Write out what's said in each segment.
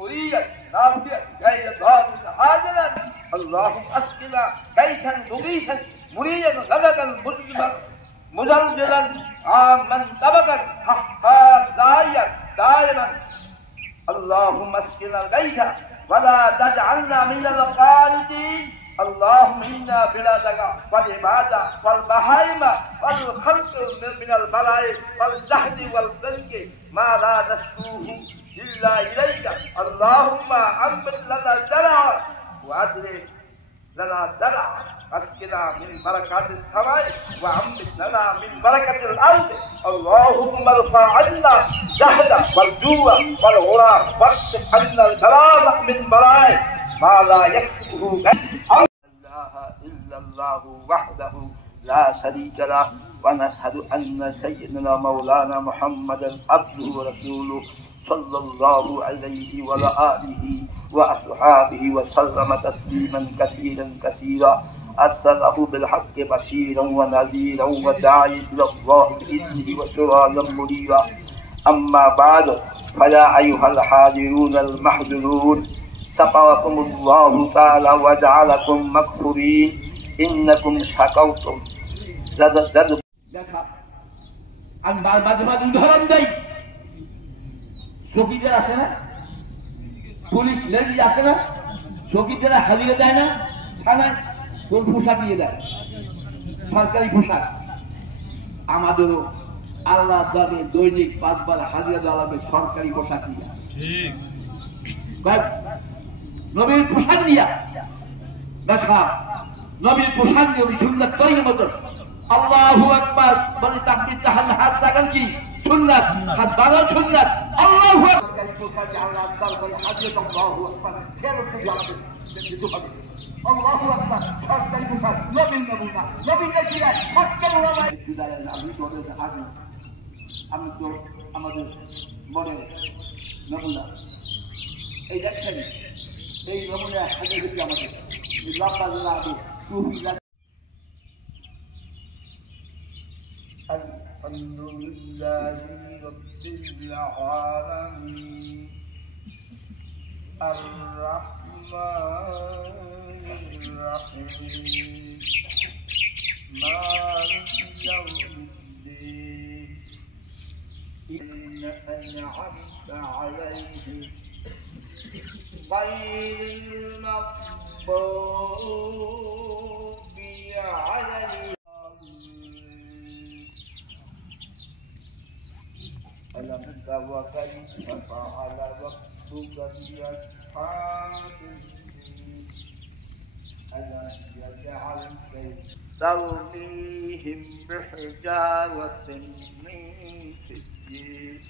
مريا نافعا غير ضار عاجلا اللهم اسقنا غيثا مغيثا مريا غدقا مزلزلا عاما طبقا حقا داعيا دائما اللهم اسقنا الغيث ولا تجعلنا من القانتين اللهم إنا بلادك والعباد والبهائم والخلق من البلاء والجهد والضنك ما لا نشكوه إلا إليك اللهم أنبت لنا الزرع وأدرك لنا الزرع أسقنا من بركات السماء وأنبت لنا من بركة الأرض اللهم ارفع عنا الجهد والجوع والعرى واكشف عنا الكرام من بلاء ما لا يكشفه إلا الله وحده لا شريك له ونشهد أن سيدنا مولانا محمدا عبده ورسوله صلى الله عليه وعلى آله وأصحابه وسلم تسليما كثيرا كثيرا أرسله بالحق بشيرا ونذيرا وداعيا إلى الله بإذنه وسراجا منيرا أما بعد فيا أيها الحاضرون المحضرون سقاكم الله تعالى وجعلكم مغفورين إنكم شكوتم আমি মাঝে মাঝে উদাহরণ দেই চকিদার আসে না পুলিশ লেডি আসে না চকিদারা হাজিরা দেয় না থানায় কোন পোশাক নিয়ে দেয় সরকারি পোশাক আমাদেরও আল্লাহ দাবে দৈনিক 5 বার হাজিরা দেওয়া লাগবে সরকারি পোশাক নিয়ে নবীর পোশাক নিয়ে দেখা নবীর পোশাক নিয়ে সুন্নাত তৈরি মতো আল্লাহু আকবার বলে তাকবীর তাহার হাত লাগান কি সুন্নাত হাত বাড়াও সুন্নাত আল্লাহু আকবার পোশাক আল্লাহ আকবার বলে হাজিরা আল্লাহু আকবার ফেরত যাবে কিন্তু হবে আল্লাহু আকবার সরকারি পোশাক নবীর নমুনা নবীর কাছে সরকারি ওলামা বিদায়ের আমি তোদের আগে আমি তো আমাদের মনে নমুনা এই দেখছেন এই নমুনা হাতে হচ্ছে আমাদের লম্বা জোড়া আগে টুপি الحمد لله رب العالمين الرحمن الرحيم مالك يوم الدين إنك أنعمت عليهم غير المغضوب عليهم ألم تر كيف فعل ربك بأصحاب الفيل ألم يجعل ترميهم بحجارة من سجيل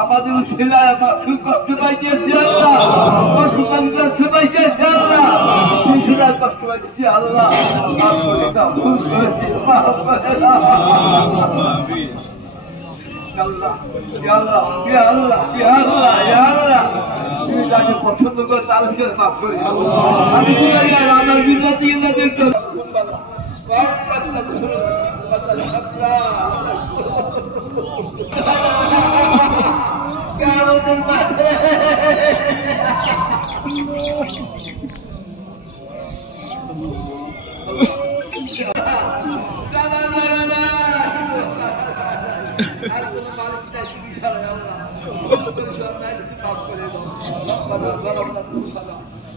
আমাদের ছেলেরা কষ্ট পাইতেছে আল্লাহ কষ্ট পাইতেছে আল্লাহ শিশুরা কষ্ট পাইতেছে আল্লাহ যাকে পছন্দ করে তার সাথে মাফ করে আমি আমার বিরতি দেখতে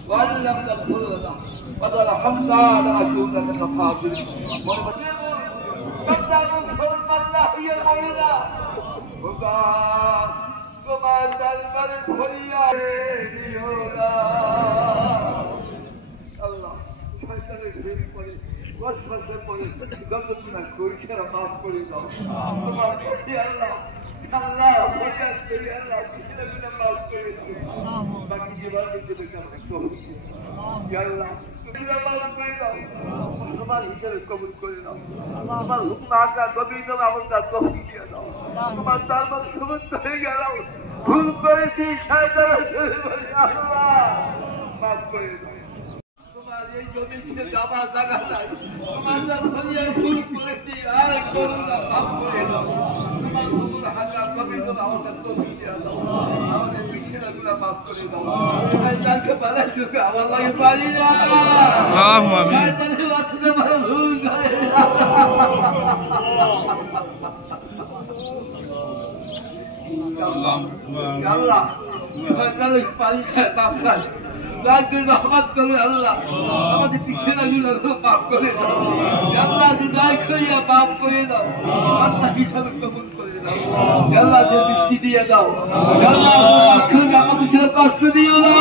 وعلم تغفر لنا وترحمنا لنكون من الخاسرين الله هي المولى وقال كما تلقى الحليا الله واشفر করে গন্তব্য করি সারা মাফ করে দাও তোমার কাছে আল্লাহ আল্লাহ ফরিয়াদ করি আল্লাহ কিসে বিনা মাফ করে দাও বাকি জীবনের জন্য কামনা করি ইয়া আল্লাহ বিনা মাফ করে দাও তোমার হিসাবে কবুল করে নাও তোমার হুকুম আজ্ঞা গভীর আমলটা তৌফিক দিয়ে দাও তোমার দরবার সমস্ত হয়ে গেল ভুল করেছি শয়তানের সাথে আল্লাহ মাফ করে দাও এই জমি থেকে দাবা জায়গা চাই তোমার ফরিয়াদ ভুল করেছি আর করুণা মাফ করে দাও তোমার হুকুম আজ্ঞা গভীর আমলটা তৌফিক দিয়ে দাও আমাদের মাফ করে দাও শয়তানকে বালাই চোখে আমার লাগে পারি না শয়তানের বাচ্চাকে ভালো ভুল করে আল্লাহ শয়তানের পারি খায় মাফ খায় লাগবে রহমত করে আল্লাহ আমাদের পিছনে গুলো মাফ করে দাও আল্লাহ দুনিয়ায় করিয়া মাফ করে দাও আল্লাহ হিসাবে কবুল করে দাও আল্লাহ যে দৃষ্টি দিয়ে দাও আল্লাহ আমাদের কষ্ট দিও না